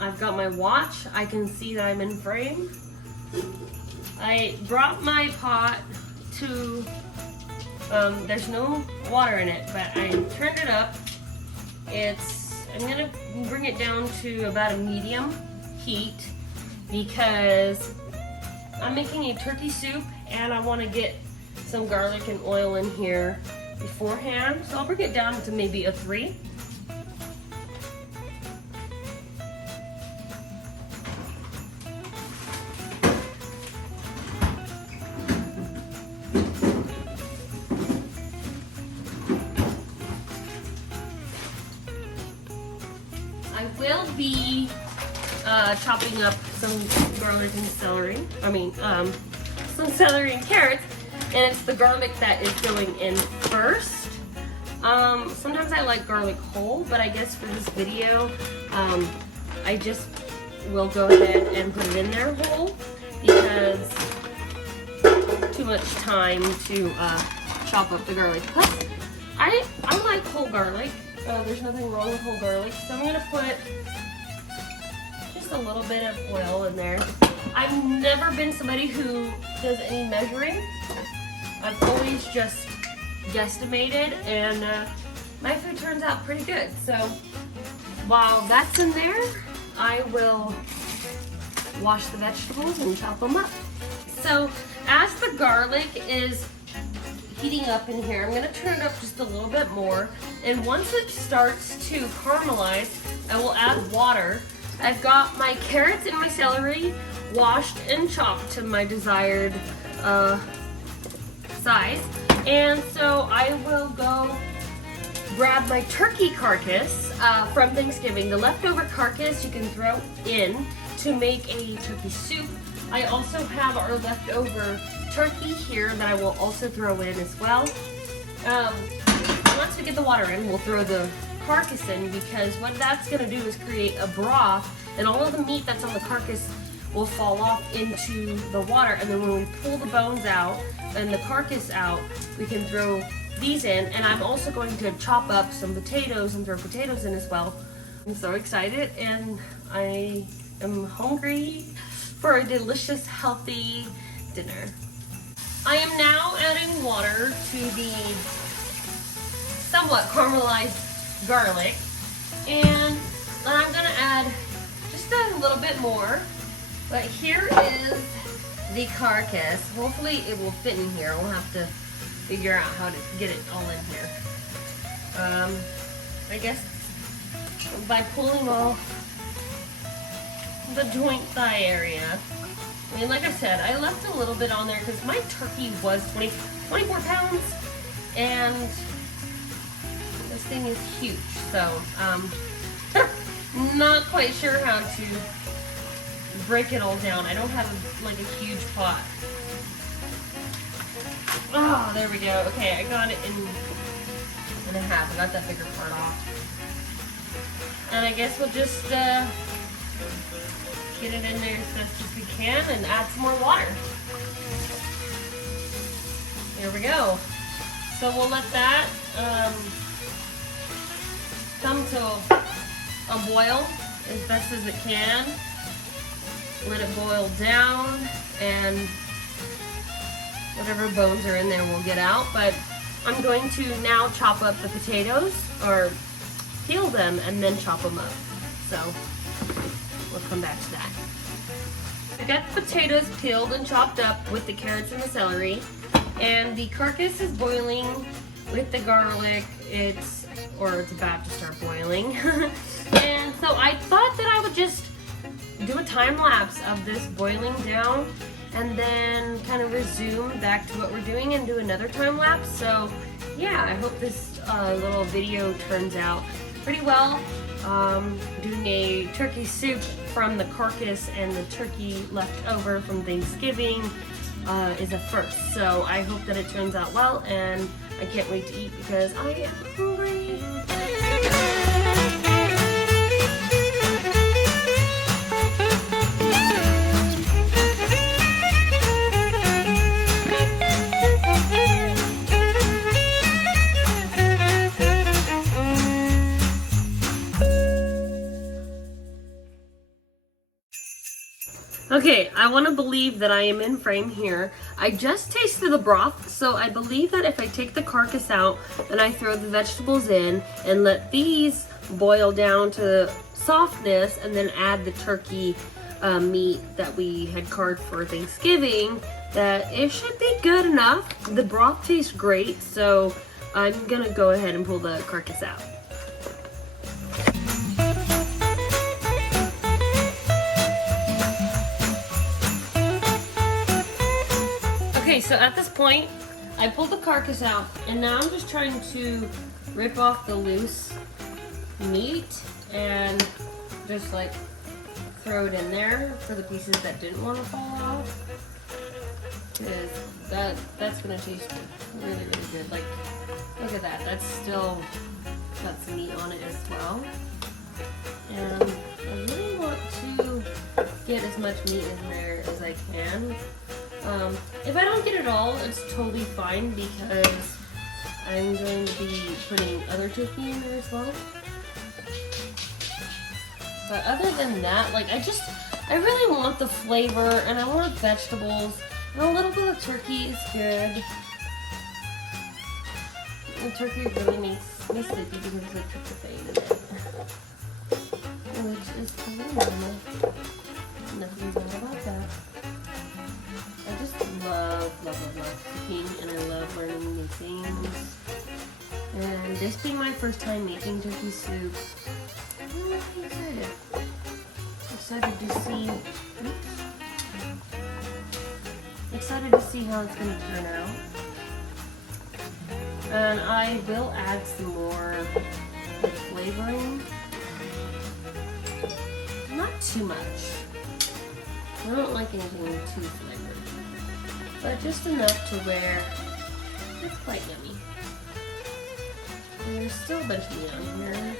I've got my watch. I can see that I'm in frame. I brought my pot to, there's no water in it, but I turned it up. I'm gonna bring it down to about a medium heat because I'm making a turkey soup and I want to get some garlic and oil in here beforehand. So I'll bring it down to maybe a 3. I will be chopping up some garlic and celery. Some celery and carrots, and it's the garlic that is going in first. Sometimes I like garlic whole, but I guess for this video, I just will go ahead and put it in there whole because too much time to chop up the garlic. Plus, I like whole garlic. There's nothing wrong with whole garlic, so I'm gonna put just a little bit of oil in there. I've never been somebody who does any measuring. I've always just guesstimated, and my food turns out pretty good. So while that's in there, I will wash the vegetables and chop them up. So as the garlic is heating up in here, I'm gonna turn it up just a little bit more. And once it starts to caramelize, I will add water. I've got my carrots and my celery washed and chopped to my desired size. And so I will go grab my turkey carcass from Thanksgiving. The leftover carcass you can throw in to make a turkey soup. I also have our leftover turkey here that I will also throw in as well. Once we get the water in, we'll throw the carcass in because what that's going to do is create a broth, and all of the meat that's on the carcass will fall off into the water, and then when we pull the bones out and the carcass out, we can throw these in. And I'm also going to chop up some potatoes and throw potatoes in as well. I'm so excited, and I am hungry for a delicious, healthy dinner. I am now adding water to the somewhat caramelized garlic, and I'm gonna add just a little bit more. But here is the carcass. Hopefully it will fit in here. We'll have to figure out how to get it all in here. I guess by pulling off the joint thigh area. I mean, like I said, I left a little bit on there because my turkey was 24 pounds, and this thing is huge. So, not quite sure how to break it all down. I don't have like a huge pot. Oh, there we go. Okay, I got it in a half. I got that bigger part off. And I guess we'll just get it in there as best as we can and add some more water. Here we go. So we'll let that come to a boil as best as it can. Let it boil down, and whatever bones are in there will get out. But I'm going to now chop up the potatoes, or peel them and then chop them up. So we'll come back to that. I got the potatoes peeled and chopped up with the carrots and the celery, and the carcass is boiling with the garlic. It's about to start boiling. And so I thought that I would just do a time lapse of this boiling down and then kind of resume back to what we're doing and do another time lapse. So yeah, I hope this little video turns out pretty well. Doing a turkey soup from the carcass and the turkey left over from Thanksgiving is a first. So I hope that it turns out well, and I can't wait to eat because I am hungry. Okay, I want to believe that I am in frame here. I just tasted the broth, so I believe that if I take the carcass out and I throw the vegetables in and let these boil down to softness and then add the turkey meat that we had carved for Thanksgiving, that it should be good enough. The broth tastes great, so I'm gonna go ahead and pull the carcass out. Okay, so at this point, I pulled the carcass out, and now I'm just trying to rip off the loose meat and just like throw it in there for the pieces that didn't want to fall off. Because that's gonna taste really, really good. Like, look at that. That's still got some meat on it as well. And I really want to get as much meat in there as I can. If I don't get it all, it's totally fine because I'm going to be putting other turkey in there as well. But other than that, like I really want the flavor and I want vegetables and a little bit of turkey is good. The turkey really makes me sleepy because of the tryptophan in it. Which is totally normal. Nothing's wrong about that. I just love cooking and I love learning new things. And this being my first time making turkey soup, I'm really excited. Excited to see how it's going to turn out. And I will add some more like, flavoring. Not too much. I don't like anything too flavored. But just enough to where it's quite yummy. And there's still a bunch of meat on here.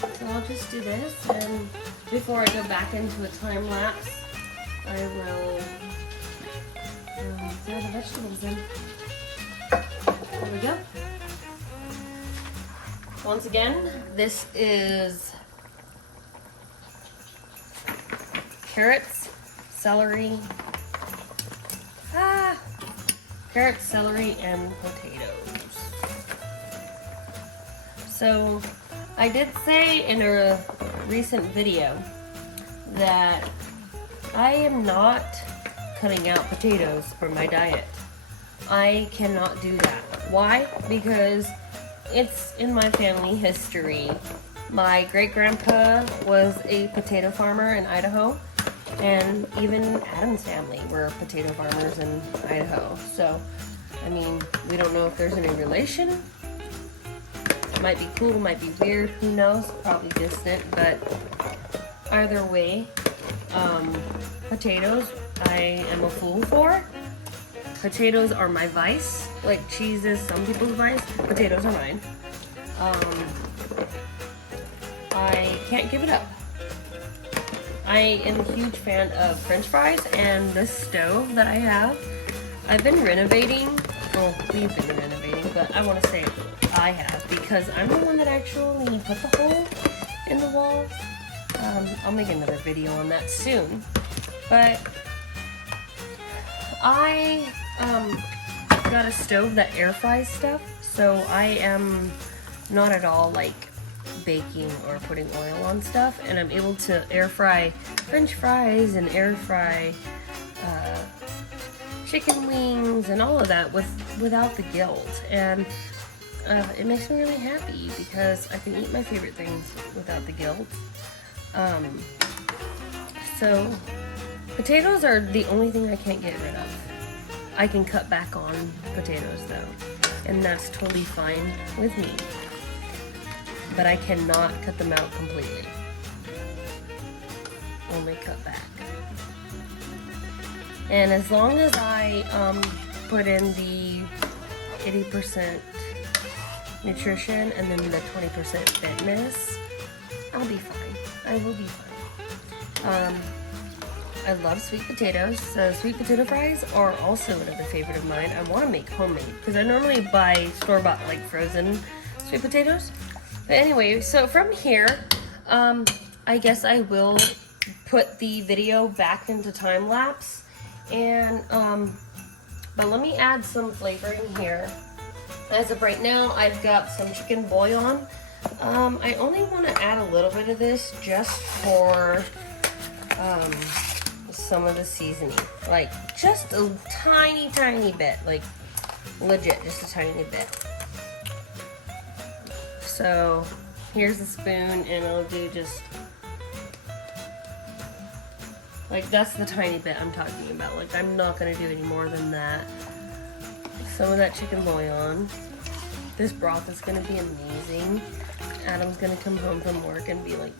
So I'll just do this, and before I go back into a time lapse, I will throw the vegetables in. There we go. Once again, this is carrots, celery, and potatoes. So I did say in a recent video that I am not cutting out potatoes for my diet. I cannot do that. Why? Because it's in my family history. My great-grandpa was a potato farmer in Idaho, and even Adam's family were potato farmers in Idaho. So, I mean, we don't know if there's any relation. It might be cool, it might be weird, who knows? Probably distant, but either way, potatoes I am a fool for. Potatoes are my vice. Like cheese is some people's vice. Potatoes are mine. I can't give it up. I am a huge fan of French fries, and this stove that I have, I've been renovating. Well, we've been renovating, but I want to say I have because I'm the one that actually put the hole in the wall. I'll make another video on that soon. But I got a stove that air fries stuff, so I am not at all like baking or putting oil on stuff, and I'm able to air fry French fries and air fry chicken wings and all of that without the guilt, and it makes me really happy because I can eat my favorite things without the guilt. So potatoes are the only thing I can't get rid of. I can cut back on potatoes though, and that's totally fine with me. But I cannot cut them out completely. Only cut back. And as long as I put in the 80% nutrition and then the 20% fitness, I'll be fine. I will be fine. I love sweet potatoes, so sweet potato fries are also another favorite of mine. I want to make homemade because I normally buy store-bought like frozen sweet potatoes. But anyway, so from here, I guess I will put the video back into time lapse, and but let me add some flavoring here. As of right now, I've got some chicken bouillon. I only want to add a little bit of this just for some of the seasoning, like just a tiny bit, like legit just a tiny bit. So here's a spoon, and I'll do just like, that's the tiny bit I'm talking about. Like, I'm not gonna do any more than that. Some of that chicken bouillon. This broth is gonna be amazing. Adam's gonna come home from work and be like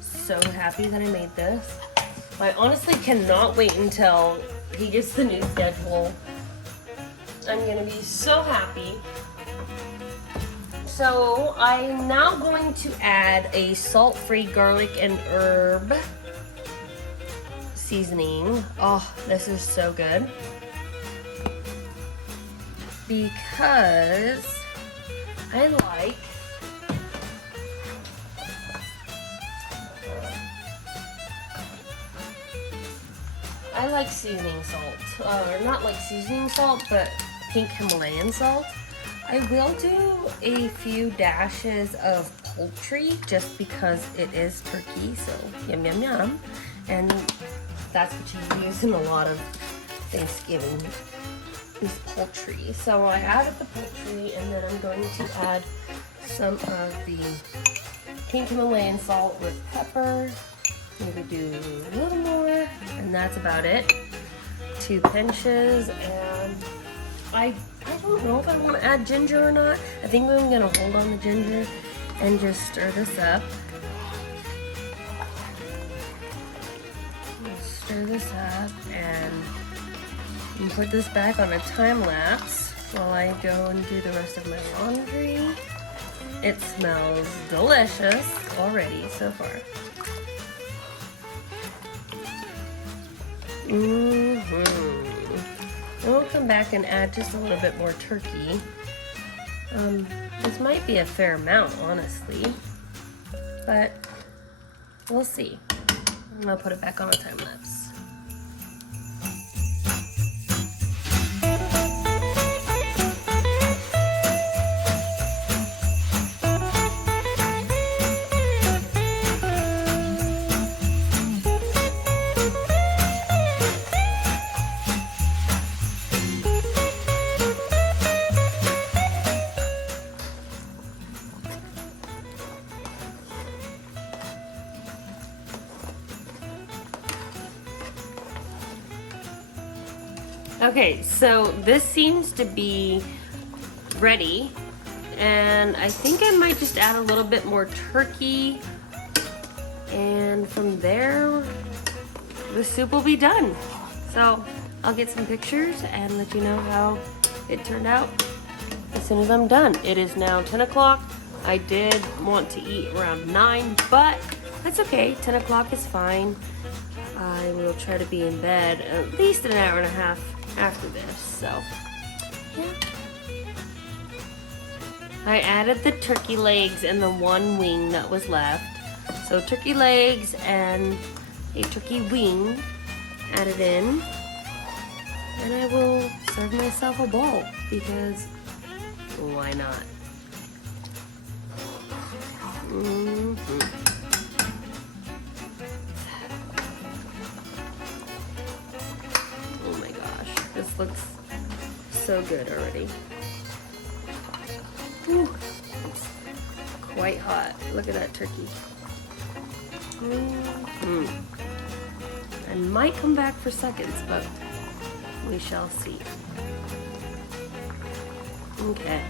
so happy that I made this. I honestly cannot wait until he gets the new schedule. I'm gonna be so happy. So I'm now going to add a salt-free garlic and herb seasoning. Oh, this is so good. Because I like seasoning salt. Or not like seasoning salt, but pink Himalayan salt. I will do a few dashes of poultry just because it is turkey, so yum yum yum. And that's what you use in a lot of Thanksgiving, is poultry. So I added the poultry, and then I'm going to add some of the pink Himalayan salt with pepper. Maybe do a little more, and that's about it. 2 pinches, and I don't know if I want to add ginger or not. I think I'm going to hold on the ginger and just stir this up. Stir this up and put this back on a time lapse while I go and do the rest of my laundry. It smells delicious already so far. We'll come back and add just a little bit more turkey. This might be a fair amount, honestly, but we'll see. And I'll put it back on a time lapse. Okay, so this seems to be ready, and I think I might just add a little bit more turkey, and from there the soup will be done. So I'll get some pictures and let you know how it turned out as soon as I'm done. It is now 10 o'clock. I did want to eat around 9, but that's okay. 10 o'clock is fine. I will try to be in bed at least an hour and a half after this, so yeah. I added the turkey legs and the 1 wing that was left. So turkey legs and a turkey wing added in. And I will serve myself a bowl because why not? Oh my gosh, this looks so good already. Whew. It's quite hot. Look at that turkey. I might come back for seconds, but we shall see. Okay.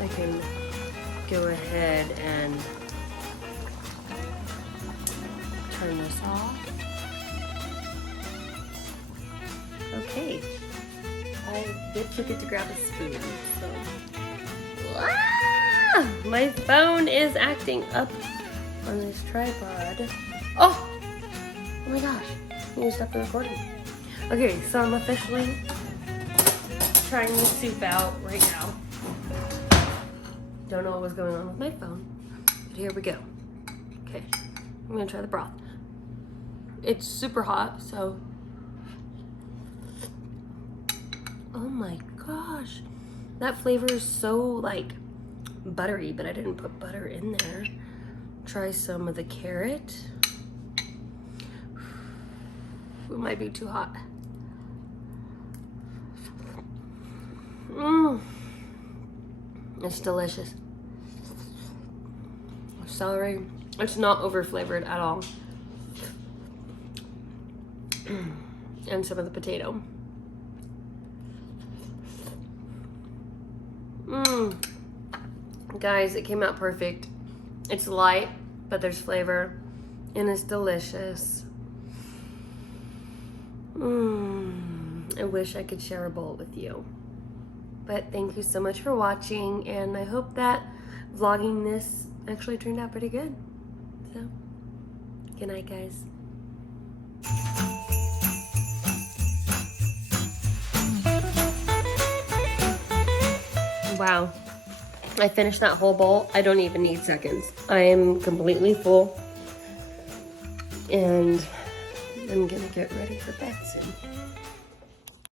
I can go ahead and turn this off. Okay. I did forget to grab a spoon, so. Ah! My phone is acting up on this tripod. Oh! Oh my gosh. I need to stop the recording. Okay, so I'm officially trying the soup out right now. Don't know what was going on with my phone, but here we go. Okay. Okay, I'm gonna try the broth. It's super hot, so. Oh my gosh. That flavor is so like buttery, but I didn't put butter in there. Try some of the carrot. It might be too hot. Mmm. It's delicious. Celery. It's not over flavored at all. And some of the potato. Mmm. Guys, it came out perfect. It's light, but there's flavor, and it's delicious. I wish I could share a bowl with you. But thank you so much for watching, and I hope that vlogging this actually turned out pretty good. So, good night, guys. Wow. I finished that whole bowl. I don't even need seconds. I am completely full. And I'm gonna get ready for bed soon.